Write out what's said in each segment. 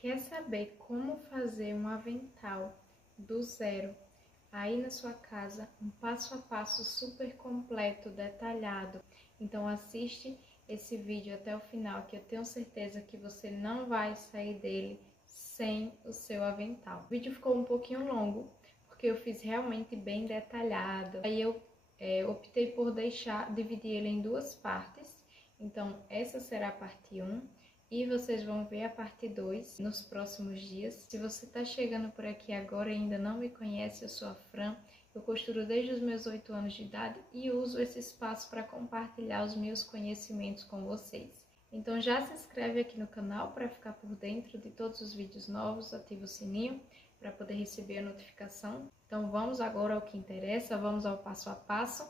Quer saber como fazer um avental do zero aí na sua casa, um passo a passo super completo, detalhado? Então assiste esse vídeo até o final, que eu tenho certeza que você não vai sair dele sem o seu avental. O vídeo ficou um pouquinho longo, porque eu fiz realmente bem detalhado. Aí eu optei por dividir ele em duas partes. Então essa será a parte 1. E vocês vão ver a parte 2 nos próximos dias. Se você está chegando por aqui agora e ainda não me conhece, eu sou a Fran. Eu costuro desde os meus 8 anos de idade e uso esse espaço para compartilhar os meus conhecimentos com vocês. Então já se inscreve aqui no canal para ficar por dentro de todos os vídeos novos, ativa o sininho para poder receber a notificação. Então vamos agora ao que interessa, vamos ao passo a passo.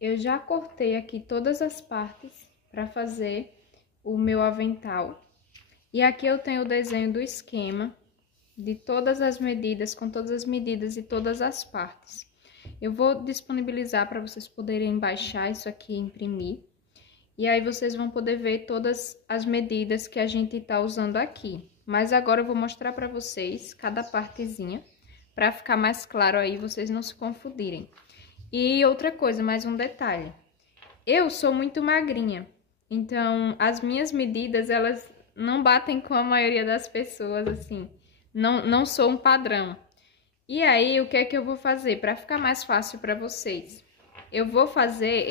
Eu já cortei aqui todas as partes para fazer o meu avental. E aqui eu tenho o desenho do esquema de todas as medidas, com todas as medidas e todas as partes. Eu vou disponibilizar para vocês poderem baixar isso aqui e imprimir. E aí vocês vão poder ver todas as medidas que a gente tá usando aqui. Mas agora eu vou mostrar para vocês cada partezinha, para ficar mais claro aí, vocês não se confundirem. E outra coisa, mais um detalhe. Eu sou muito magrinha. Então, as minhas medidas, elas não batem com a maioria das pessoas, assim. Não sou um padrão. E aí, o que é que eu vou fazer? Para ficar mais fácil para vocês. Eu vou fazer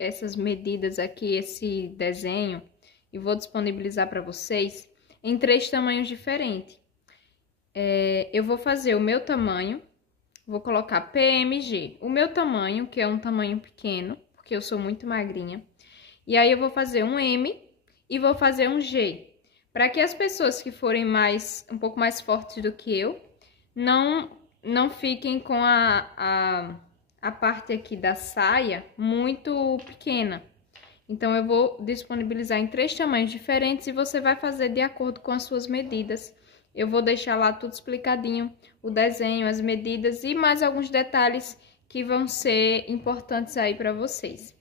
essas medidas aqui, esse desenho, e vou disponibilizar para vocês em 3 tamanhos diferentes. Eu vou fazer o meu tamanho, vou colocar PMG. O meu tamanho, que é um tamanho pequeno, porque eu sou muito magrinha. E aí eu vou fazer um M e vou fazer um G, para que as pessoas que forem um pouco mais fortes do que eu, não fiquem com a parte aqui da saia muito pequena. Então eu vou disponibilizar em 3 tamanhos diferentes e você vai fazer de acordo com as suas medidas. Eu vou deixar lá tudo explicadinho, o desenho, as medidas e mais alguns detalhes que vão ser importantes aí para vocês.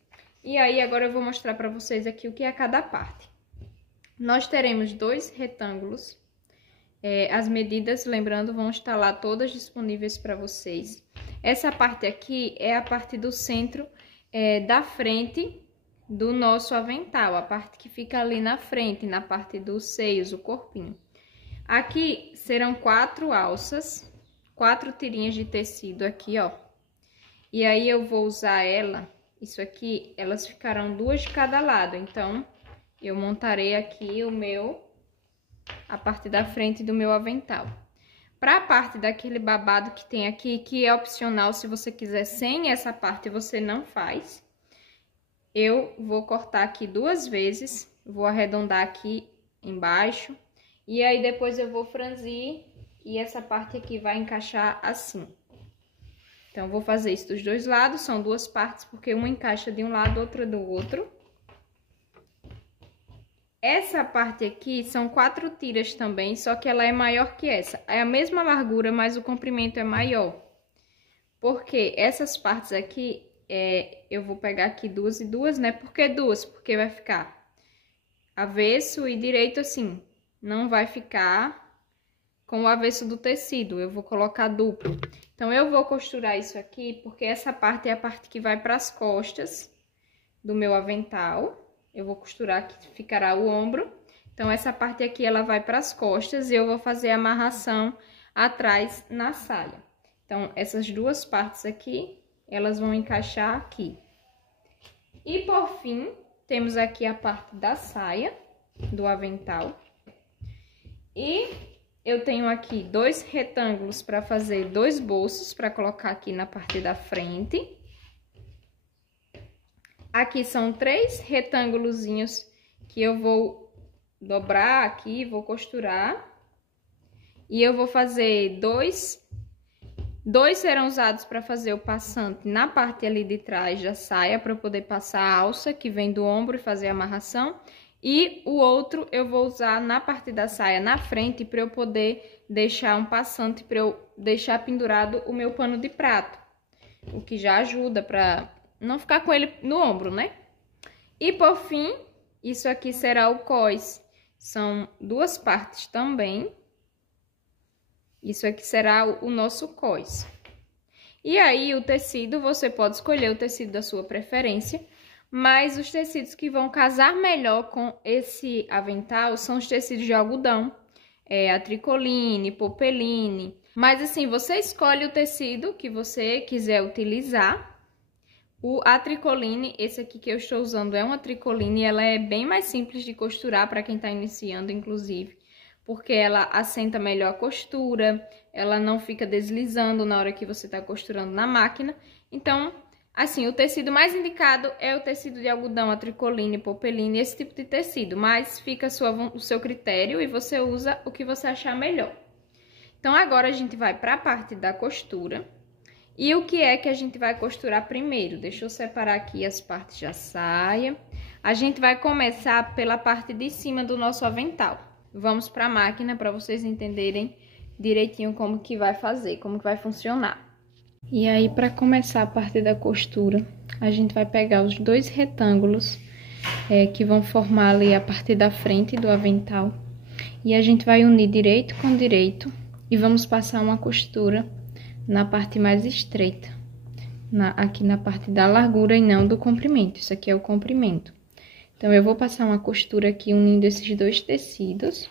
E aí, agora eu vou mostrar para vocês aqui o que é cada parte. Nós teremos 2 retângulos. As medidas, lembrando, vão estar lá todas disponíveis para vocês. Essa parte aqui é a parte do centro da frente do nosso avental. A parte que fica ali na frente, na parte dos seios, o corpinho. Aqui serão 4 alças, 4 tirinhas de tecido aqui, ó. E aí eu vou usar isso aqui, elas ficarão 2 de cada lado, então eu montarei aqui a parte da frente do meu avental. Para a parte daquele babado que tem aqui, que é opcional, se você quiser sem essa parte você não faz, eu vou cortar aqui 2 vezes, vou arredondar aqui embaixo, e aí depois eu vou franzir e essa parte aqui vai encaixar assim. Então, vou fazer isso dos 2 lados, são 2 partes, porque uma encaixa de um lado, outra do outro. Essa parte aqui são 4 tiras também, só que ela é maior que essa. É a mesma largura, mas o comprimento é maior. Porque essas partes aqui, eu vou pegar aqui 2 e 2, né? Por que 2? Porque vai ficar avesso e direito assim. Não vai ficar com o avesso do tecido, eu vou colocar duplo. Então, eu vou costurar isso aqui, porque essa parte é a parte que vai para as costas do meu avental. Eu vou costurar aqui, ficará o ombro. Então, essa parte aqui, ela vai para as costas e eu vou fazer a amarração atrás na saia. Então, essas 2 partes aqui, elas vão encaixar aqui. E, por fim, temos aqui a parte da saia do avental. E eu tenho aqui 2 retângulos para fazer 2 bolsos para colocar aqui na parte da frente. Aqui são 3 retângulozinhos que eu vou dobrar aqui, vou costurar. E eu vou fazer 2 serão usados para fazer o passante na parte ali de trás da saia, para eu poder passar a alça que vem do ombro e fazer a amarração. E o outro eu vou usar na parte da saia na frente para eu poder deixar um passante, para eu deixar pendurado o meu pano de prato. O que já ajuda para não ficar com ele no ombro, né? E por fim, isso aqui será o cós. São 2 partes também, Isso aqui será o nosso cós. E aí, o tecido, você pode escolher o tecido da sua preferência, mas os tecidos que vão casar melhor com esse avental são os tecidos de algodão, a tricoline, popeline. Mas assim, você escolhe o tecido que você quiser utilizar. A tricoline, esse aqui que eu estou usando é uma tricoline, ela é bem mais simples de costurar para quem está iniciando, inclusive, porque ela assenta melhor a costura, ela não fica deslizando na hora que você está costurando na máquina. Então, assim, o tecido mais indicado é o tecido de algodão, a tricoline, popeline, esse tipo de tecido, mas fica o seu critério e você usa o que você achar melhor. Então, agora a gente vai para a parte da costura. E o que é que a gente vai costurar primeiro? Deixa eu separar aqui as partes da saia. A gente vai começar pela parte de cima do nosso avental. Vamos para a máquina para vocês entenderem direitinho como que vai fazer, como que vai funcionar. E aí, para começar a parte da costura, a gente vai pegar os dois retângulos que vão formar ali a parte da frente do avental. E a gente vai unir direito com direito e vamos passar uma costura na parte mais estreita, aqui na parte da largura e não do comprimento. Isso aqui é o comprimento. Então, eu vou passar uma costura aqui unindo esses dois tecidos.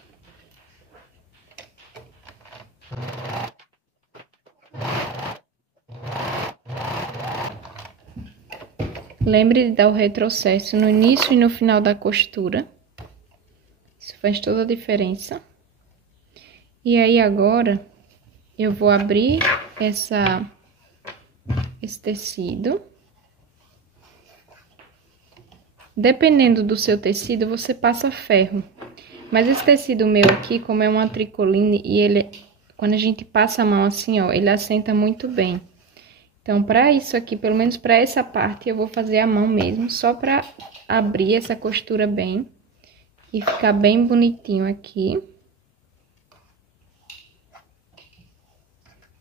Lembre de dar o retrocesso no início e no final da costura. Isso faz toda a diferença. E aí, agora, eu vou abrir esse tecido. Dependendo do seu tecido, você passa ferro. Mas esse tecido meu aqui, como é uma tricoline, e ele, quando a gente passa a mão assim, ó, ele assenta muito bem. Então, para isso aqui, pelo menos para essa parte, eu vou fazer a mão mesmo, só para abrir essa costura bem e ficar bem bonitinho aqui.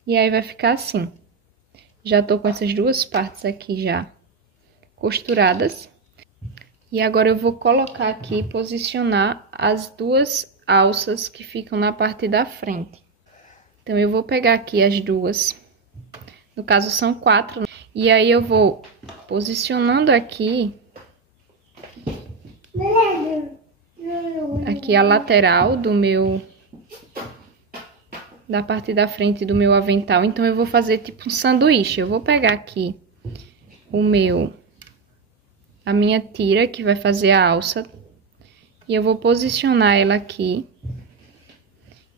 E aí, vai ficar assim. Já tô com essas duas partes aqui já costuradas. E agora eu vou colocar aqui, posicionar as duas alças que ficam na parte da frente. Então, eu vou pegar aqui as duas. No caso, são 4, né? E aí, eu vou posicionando aqui a lateral da parte da frente do meu avental. Então, eu vou fazer tipo um sanduíche. Eu vou pegar aqui a minha tira, que vai fazer a alça. E eu vou posicionar ela aqui.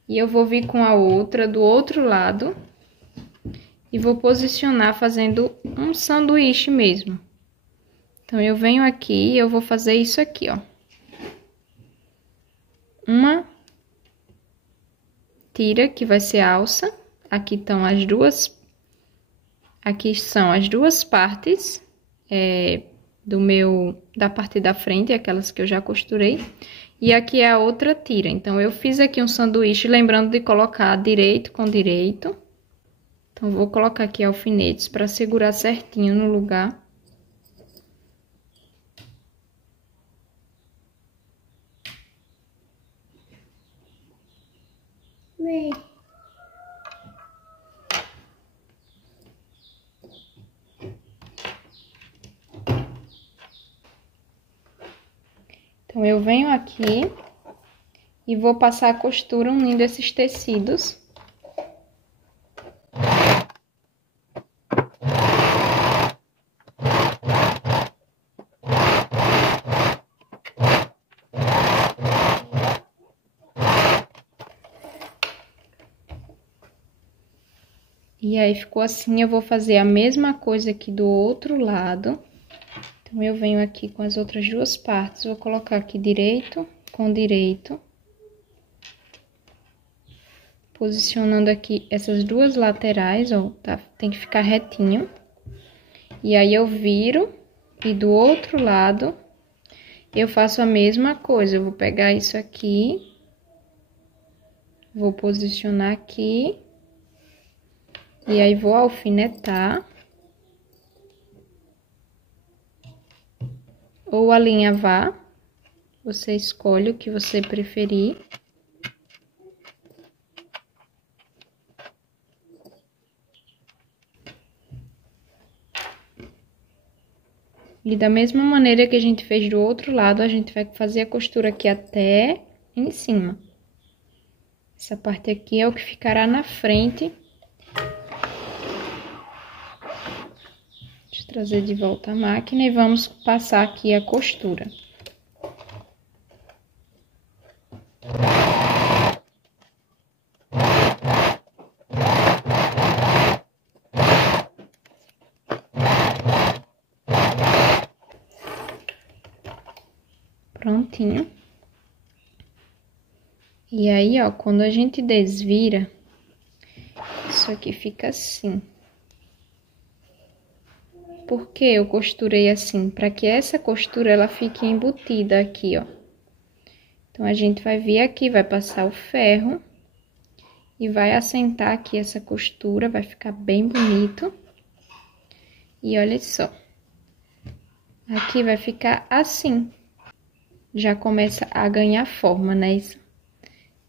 E eu vou vir com a outra do outro lado. E vou posicionar fazendo um sanduíche mesmo. Então, eu venho aqui e eu vou fazer isso aqui, ó. Uma tira, que vai ser a alça. Aqui estão as duas. Aqui são as duas partes da parte da frente, aquelas que eu já costurei. E aqui é a outra tira. Então, eu fiz aqui um sanduíche, lembrando de colocar direito com direito. Então, vou colocar aqui alfinetes para segurar certinho no lugar. Então, eu venho aqui e vou passar a costura unindo esses tecidos. E aí, ficou assim, eu vou fazer a mesma coisa aqui do outro lado. Então, eu venho aqui com as outras duas partes, vou colocar aqui direito com direito. Posicionando aqui essas duas laterais, ó, tá? Tem que ficar retinho. E aí, eu viro e do outro lado, eu faço a mesma coisa. Eu vou pegar isso aqui, vou posicionar aqui. E aí, vou alfinetar. Ou alinhavar. Você escolhe o que você preferir. E da mesma maneira que a gente fez do outro lado, a gente vai fazer a costura aqui até em cima. Essa parte aqui é o que ficará na frente. Deixa eu trazer de volta a máquina e vamos passar aqui a costura. Prontinho. E aí, ó, quando a gente desvira, isso aqui fica assim. Por que eu costurei assim? Para que essa costura, ela fique embutida aqui, ó. Então, a gente vai vir aqui, vai passar o ferro e vai assentar aqui essa costura, vai ficar bem bonito. E olha só. Aqui vai ficar assim. Já começa a ganhar forma, né? Isso.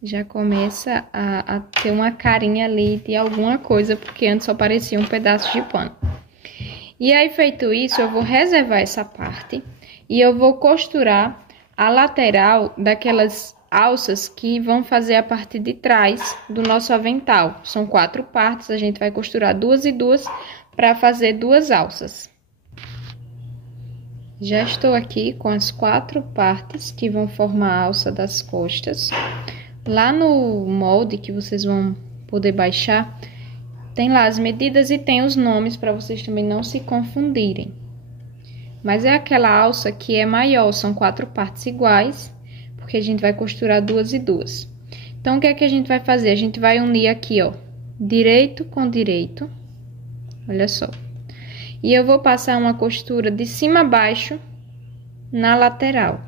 Já começa a ter uma carinha ali de alguma coisa, porque antes só parecia um pedaço de pano. E aí, feito isso, eu vou reservar essa parte e eu vou costurar a lateral daquelas alças que vão fazer a parte de trás do nosso avental. São 4 partes, a gente vai costurar 2 e 2 para fazer 2 alças. Já estou aqui com as 4 partes que vão formar a alça das costas. Lá no molde que vocês vão poder baixar, tem lá as medidas e tem os nomes para vocês também não se confundirem. Mas é aquela alça que é maior, são 4 partes iguais, porque a gente vai costurar 2 e 2. Então, o que é que a gente vai fazer? A gente vai unir aqui, ó, direito com direito, olha só. E eu vou passar uma costura de cima a baixo na lateral.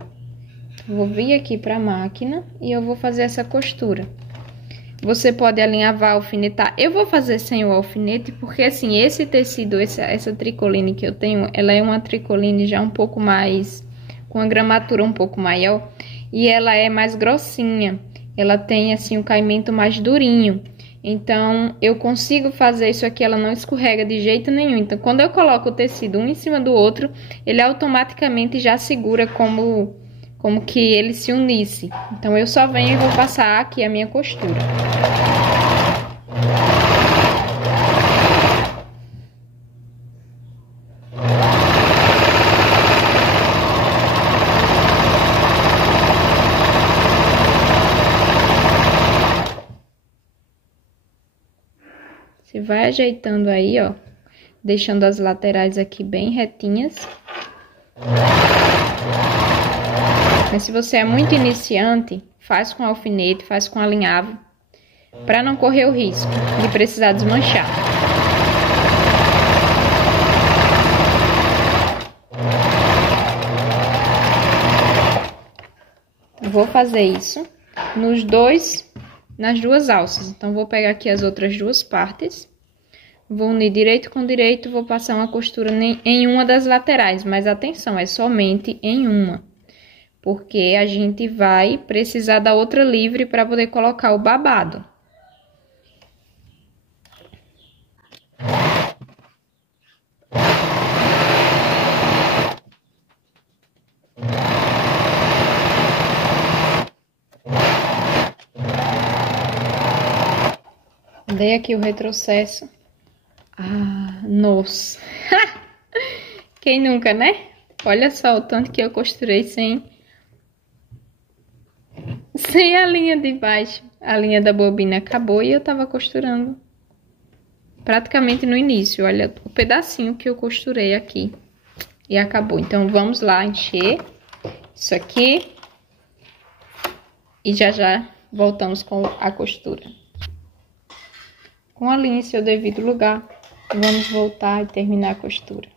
Vou vir aqui para a máquina e eu vou fazer essa costura. Você pode alinhavar, alfinetar. Eu vou fazer sem o alfinete, porque assim, esse tecido, essa tricoline que eu tenho, ela é uma tricoline já um pouco mais, com a gramatura um pouco maior. E ela é mais grossinha. Ela tem assim um caimento mais durinho. Então, eu consigo fazer isso aqui, ela não escorrega de jeito nenhum. Então, quando eu coloco o tecido um em cima do outro, ele automaticamente já segura como que ele se unisse. Então, eu só venho e vou passar aqui a minha costura. Você vai ajeitando aí, ó, deixando as laterais aqui bem retinhas. Mas se você é muito iniciante, faz com alfinete, faz com alinhavo, para não correr o risco de precisar desmanchar. Vou fazer isso nas 2 alças. Então, vou pegar aqui as outras 2 partes, vou unir direito com direito, vou passar uma costura em uma das laterais, mas atenção, é somente em uma, porque a gente vai precisar da outra livre para poder colocar o babado. Dei aqui o retrocesso. Ah, nossa! Quem nunca, né? Olha só o tanto que eu costurei sem a linha de baixo. A linha da bobina acabou e eu tava costurando praticamente no início. Olha o pedacinho que eu costurei aqui e acabou. Então, vamos lá encher isso aqui e já voltamos com a costura. Com a linha em seu devido lugar, vamos voltar e terminar a costura.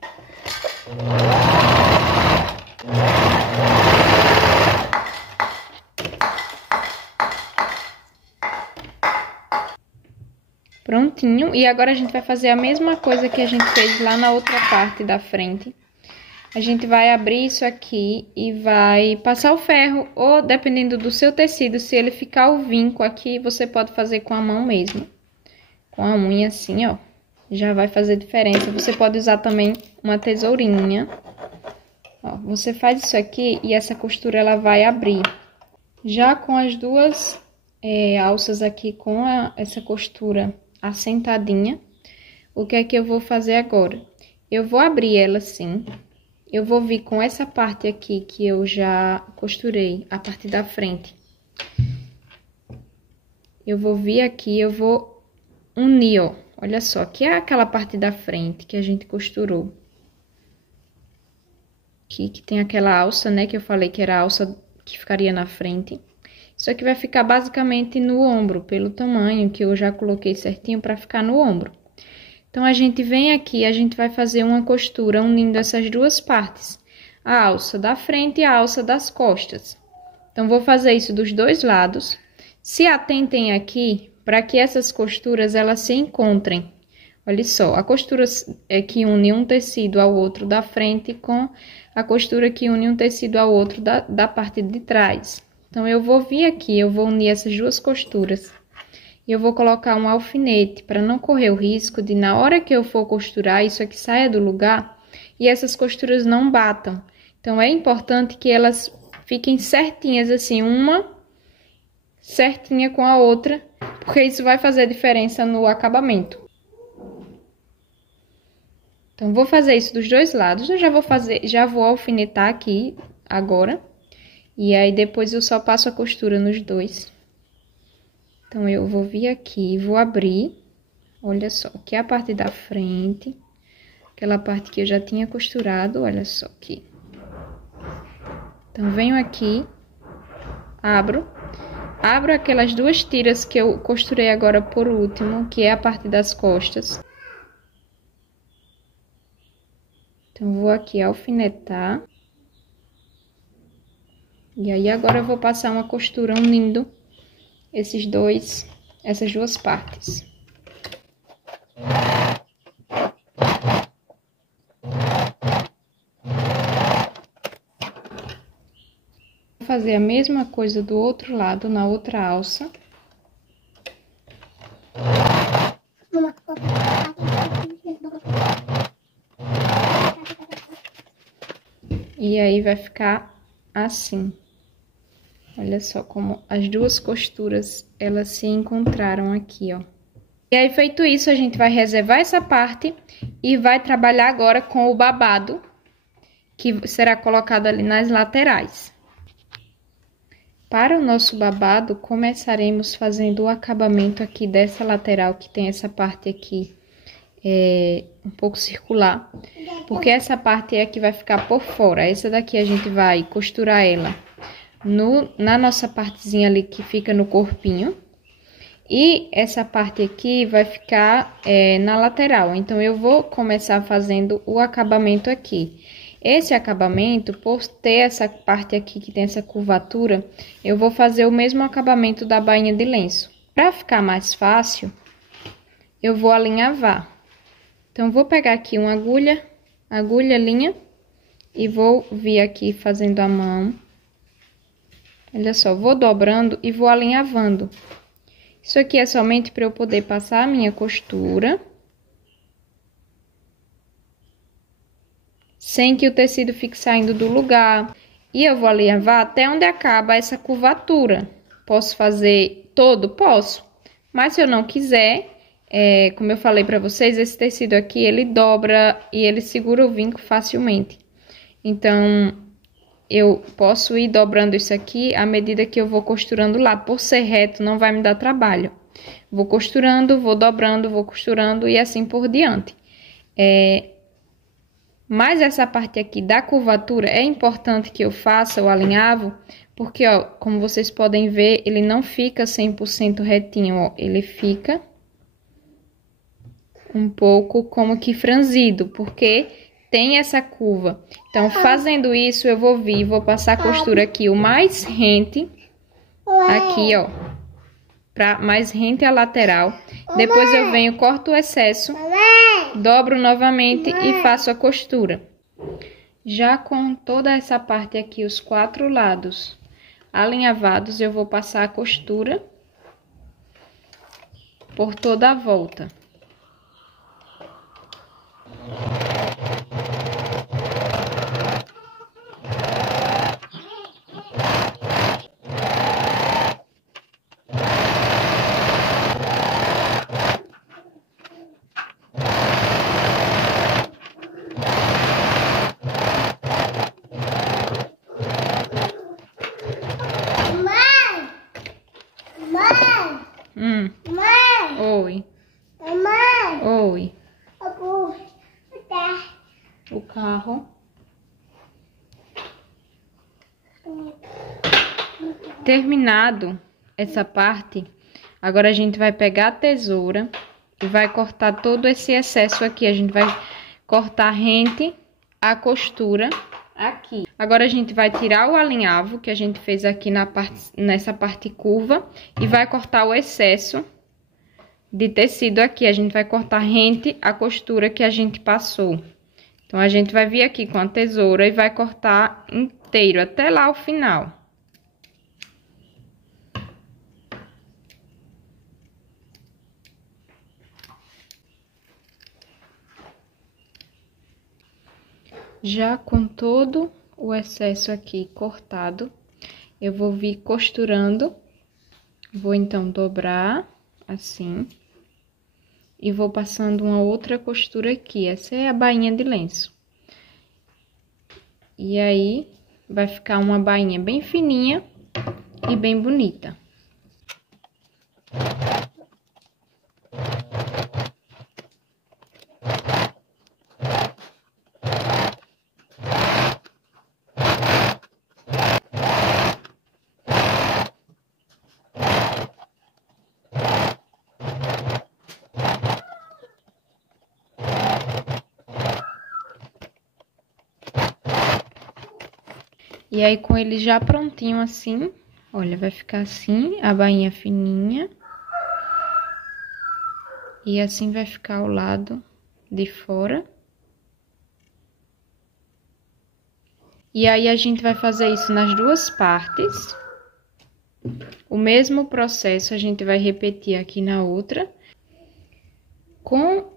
Prontinho, e agora a gente vai fazer a mesma coisa que a gente fez lá na outra parte da frente. A gente vai abrir isso aqui e vai passar o ferro, ou dependendo do seu tecido, se ele ficar o vinco aqui, você pode fazer com a mão mesmo. Com a unha assim, ó, já vai fazer diferença. Você pode usar também uma tesourinha Ó, você faz isso aqui e essa costura ela vai abrir. Já com as duas alças aqui com essa costura assentadinha, o que é que eu vou fazer agora? Eu vou abrir ela assim. Eu vou vir com essa parte aqui que eu já costurei, a parte da frente. Eu vou vir aqui, eu vou unir, ó. Olha só, que é aquela parte da frente que a gente costurou. Aqui, que tem aquela alça, né, que eu falei que era a alça que ficaria na frente. Isso aqui vai ficar basicamente no ombro, pelo tamanho que eu já coloquei certinho para ficar no ombro. Então, a gente vem aqui, a gente vai fazer uma costura unindo essas duas partes. A alça da frente e a alça das costas. Então, vou fazer isso dos dois lados. Se atentem aqui, para que essas costuras, elas se encontrem. Olha só, a costura que une um tecido ao outro da frente com a costura que une um tecido ao outro da parte de trás. Então, eu vou vir aqui, eu vou unir essas duas costuras. E eu vou colocar um alfinete para não correr o risco de, na hora que eu for costurar, isso aqui saia do lugar e essas costuras não batam. Então, é importante que elas fiquem certinhas, assim, uma certinha com a outra, porque isso vai fazer diferença no acabamento. Então, vou fazer isso dos dois lados. Eu já vou alfinetar aqui agora. E aí, depois eu só passo a costura nos dois. Então, eu vou vir aqui, vou abrir. Olha só, aqui é a parte da frente. Aquela parte que eu já tinha costurado, olha só aqui. Então, venho aqui, abro aquelas duas tiras que eu costurei agora por último, que é a parte das costas. Então, vou aqui alfinetar. E aí, agora eu vou passar uma costura unindo essas duas partes. Vou fazer a mesma coisa do outro lado, na outra alça. E aí, vai ficar assim. Olha só como as duas costuras, elas se encontraram aqui, ó. E aí, feito isso, a gente vai reservar essa parte e vai trabalhar agora com o babado, que será colocado ali nas laterais. Para o nosso babado, começaremos fazendo o acabamento aqui dessa lateral, que tem essa parte aqui um pouco circular, porque essa parte é a que vai ficar por fora. Essa daqui a gente vai costurar ela na nossa partezinha ali que fica no corpinho. E essa parte aqui vai ficar na lateral. Então, eu vou começar fazendo o acabamento aqui. Esse acabamento, por ter essa parte aqui que tem essa curvatura, eu vou fazer o mesmo acabamento da bainha de lenço. Para ficar mais fácil, eu vou alinhavar. Então, vou pegar aqui uma agulha, linha, e vou vir aqui fazendo a mão. Olha só, vou dobrando e vou alinhavando. Isso aqui é somente para eu poder passar a minha costura, sem que o tecido fique saindo do lugar. E eu vou alinhavar até onde acaba essa curvatura. Posso fazer todo? Posso. Mas se eu não quiser, como eu falei para vocês, esse tecido aqui, ele dobra e ele segura o vinco facilmente. Então, eu posso ir dobrando isso aqui à medida que eu vou costurando lá. Por ser reto, não vai me dar trabalho. Vou costurando, vou dobrando, vou costurando e assim por diante. Mas essa parte aqui da curvatura é importante que eu faça o alinhavo, porque, ó, como vocês podem ver, ele não fica 100% retinho, ó. Ele fica um pouco como que franzido, porque tem essa curva. Então, fazendo isso, eu vou vir, vou passar a costura aqui o mais rente, aqui, ó, pra mais rente a lateral. Depois eu venho, corto o excesso, dobro novamente e faço a costura. Já com toda essa parte aqui, os 4 lados alinhavados, eu vou passar a costura por toda a volta. Mãe! Oi. Mãe! Oi. Tá. O carro. Terminado essa parte, agora a gente vai pegar a tesoura e vai cortar todo esse excesso aqui. A gente vai cortar rente a costura aqui. Agora a gente vai tirar o alinhavo que a gente fez aqui nessa parte curva e vai cortar o excesso de tecido aqui. A gente vai cortar rente a costura que a gente passou. Então a gente vai vir aqui com a tesoura e vai cortar inteiro até lá o final. Já com todo o excesso aqui cortado, eu vou vir costurando. Vou então dobrar assim e vou passando uma outra costura aqui. Essa é a bainha de lenço. E aí vai ficar uma bainha bem fininha e bem bonita. E aí, com ele já prontinho assim, olha, vai ficar assim, a bainha fininha. E assim vai ficar o lado de fora. E aí, a gente vai fazer isso nas duas partes. O mesmo processo a gente vai repetir aqui na outra. Com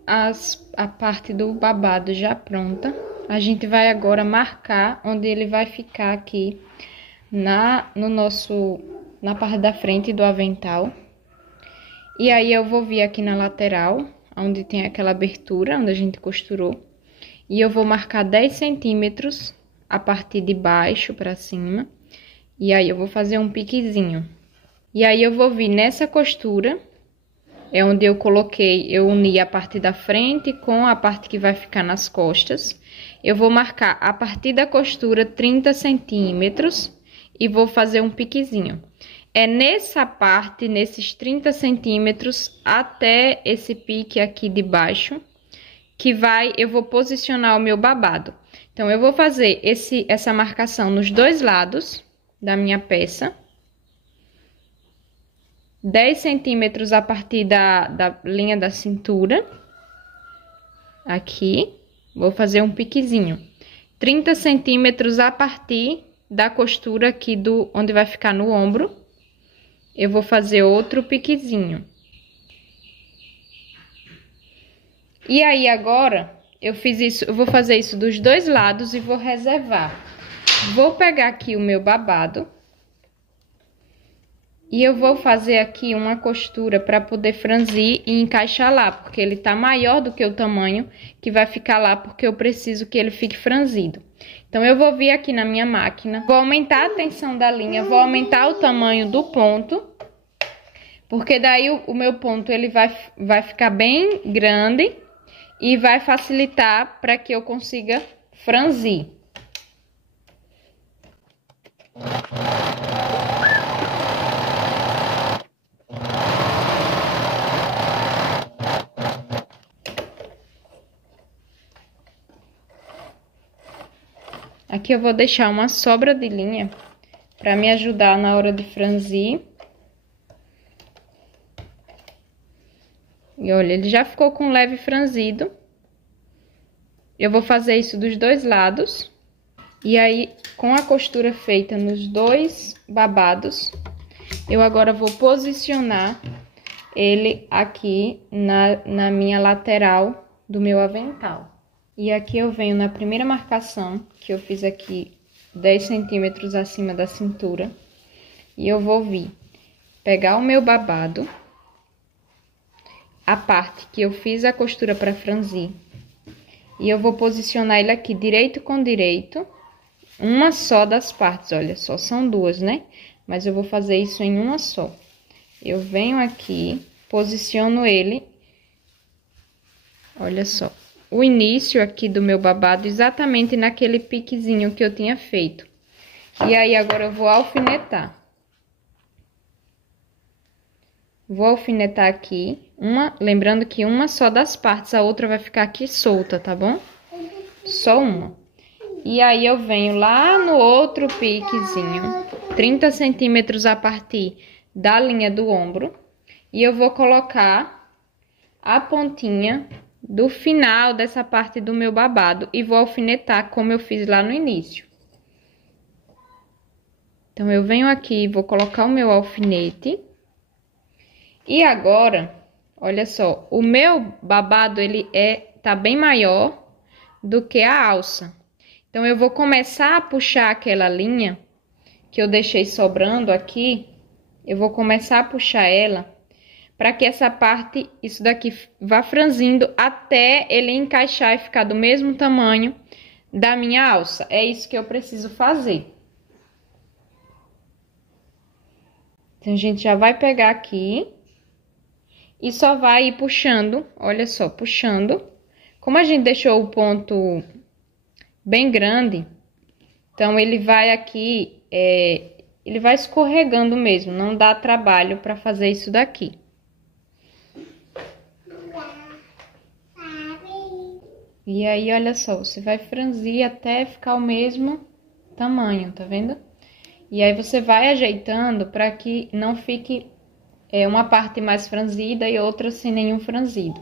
a parte do babado já pronta, a gente vai agora marcar onde ele vai ficar aqui na parte da frente do avental. E aí eu vou vir aqui na lateral, onde tem aquela abertura, onde a gente costurou. E eu vou marcar 10 centímetros a partir de baixo para cima. E aí eu vou fazer um piquezinho. E aí eu vou vir nessa costura, é onde eu uni a parte da frente com a parte que vai ficar nas costas. Eu vou marcar a partir da costura 30 centímetros e vou fazer um piquezinho. É nessa parte, nesses 30 centímetros, até esse pique aqui de baixo, que eu vou posicionar o meu babado. Então, eu vou fazer essa marcação nos dois lados da minha peça. 10 centímetros a partir da linha da cintura. Aqui. Vou fazer um piquezinho. 30 centímetros a partir da costura aqui onde vai ficar no ombro. Eu vou fazer outro piquezinho. E aí, agora, eu vou fazer isso dos dois lados e vou reservar. Vou pegar aqui o meu babado. E eu vou fazer aqui uma costura para poder franzir e encaixar lá, porque ele tá maior do que o tamanho que vai ficar lá, porque eu preciso que ele fique franzido. Então, eu vou vir aqui na minha máquina, vou aumentar a tensão da linha, vou aumentar o tamanho do ponto, porque daí o meu ponto ele vai ficar bem grande e vai facilitar para que eu consiga franzir. Aqui eu vou deixar uma sobra de linha para me ajudar na hora de franzir. E olha, ele já ficou com leve franzido. Eu vou fazer isso dos dois lados. E aí, com a costura feita nos dois babados, eu agora vou posicionar ele aqui na minha lateral do meu avental. E aqui eu venho na primeira marcação, que eu fiz aqui 10 centímetros acima da cintura. E eu vou vir pegar o meu babado, a parte que eu fiz a costura para franzir. E eu vou posicionar ele aqui direito com direito, uma só das partes, olha só, são duas, né? Mas eu vou fazer isso em uma só. eu venho aqui, posiciono ele, olha só, o início aqui do meu babado exatamente naquele piquezinho que eu tinha feito. E aí, agora eu vou alfinetar. Vou alfinetar aqui, lembrando que uma só das partes, a outra vai ficar aqui solta, tá bom? Só uma. E aí, eu venho lá no outro piquezinho, 30 centímetros a partir da linha do ombro. E eu vou colocar a pontinha do final dessa parte do meu babado e vou alfinetar como eu fiz lá no início. Então, eu venho aqui, vou colocar o meu alfinete. E agora, olha só, o meu babado, ele tá bem maior do que a alça. Então, eu vou começar a puxar aquela linha que eu deixei sobrando aqui. Eu vou começar a puxar ela para que essa parte, isso daqui, vá franzindo até ele encaixar e ficar do mesmo tamanho da minha alça. É isso que eu preciso fazer. Então, a gente já vai pegar aqui e só vai ir puxando, olha só, puxando. Como a gente deixou o ponto bem grande, então ele vai aqui, ele vai escorregando mesmo, não dá trabalho para fazer isso daqui. E aí, olha só, você vai franzir até ficar o mesmo tamanho, tá vendo? E aí, você vai ajeitando para que não fique uma parte mais franzida e outra sem nenhum franzido.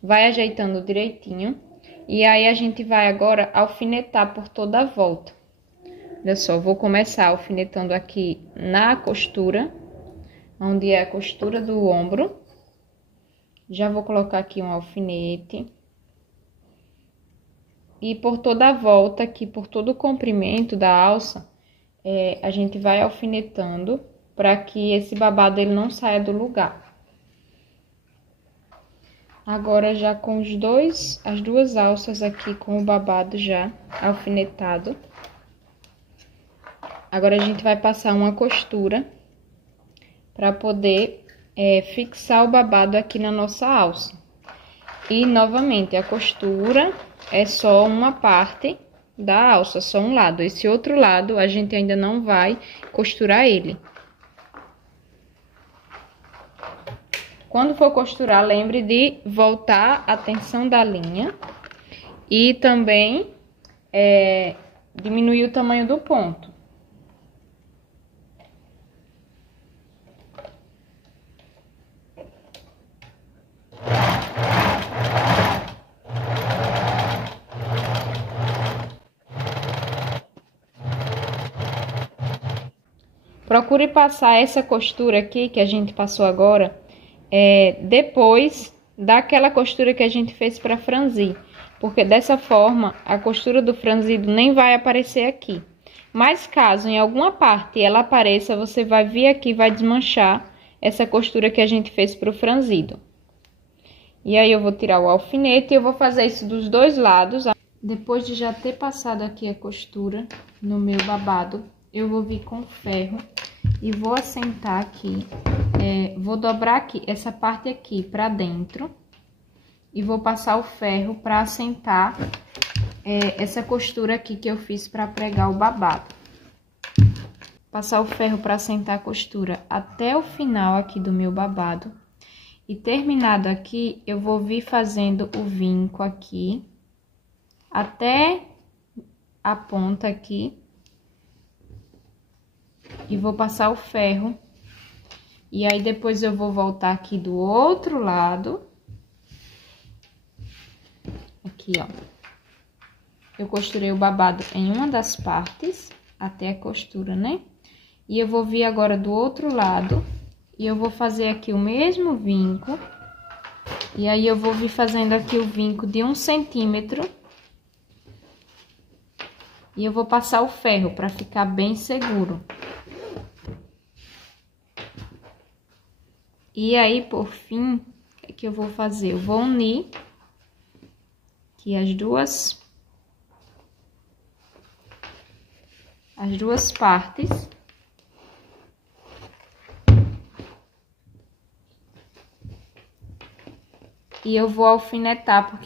Vai ajeitando direitinho. E aí, a gente vai agora alfinetar por toda a volta. Olha só, vou começar alfinetando aqui na costura, onde é a costura do ombro. Já vou colocar aqui um alfinete. E por toda a volta aqui, por todo o comprimento da alça, a gente vai alfinetando para que esse babado ele não saia do lugar. Agora, já com as duas alças aqui com o babado já alfinetado. Agora, a gente vai passar uma costura para poder fixar o babado aqui na nossa alça. E, novamente, a costura é só uma parte da alça, só um lado. Esse outro lado, a gente ainda não vai costurar ele. Quando for costurar, lembre de voltar a tensão da linha e também diminuir o tamanho do ponto. Procure passar essa costura aqui que a gente passou agora, depois daquela costura que a gente fez para franzir. Porque dessa forma, a costura do franzido nem vai aparecer aqui. Mas caso em alguma parte ela apareça, você vai vir aqui e vai desmanchar essa costura que a gente fez para o franzido. E aí, eu vou tirar o alfinete e eu vou fazer isso dos dois lados. Depois de já ter passado aqui a costura no meu babado, eu vou vir com ferro e vou assentar aqui, vou dobrar aqui, essa parte aqui pra dentro e vou passar o ferro pra assentar essa costura aqui que eu fiz pra pregar o babado. Passar o ferro pra assentar a costura até o final aqui do meu babado. E terminado aqui, eu vou vir fazendo o vinco aqui até a ponta aqui. E vou passar o ferro. E aí, depois eu vou voltar aqui do outro lado. Aqui, ó. Eu costurei o babado em uma das partes, até a costura, né? E eu vou vir agora do outro lado. E eu vou fazer aqui o mesmo vinco. E aí, eu vou vir fazendo aqui o vinco de 1 centímetro. E eu vou passar o ferro para ficar bem seguro. E aí, por fim, o que eu vou fazer? Eu vou unir aqui as duas partes. e eu vou alfinetar, porque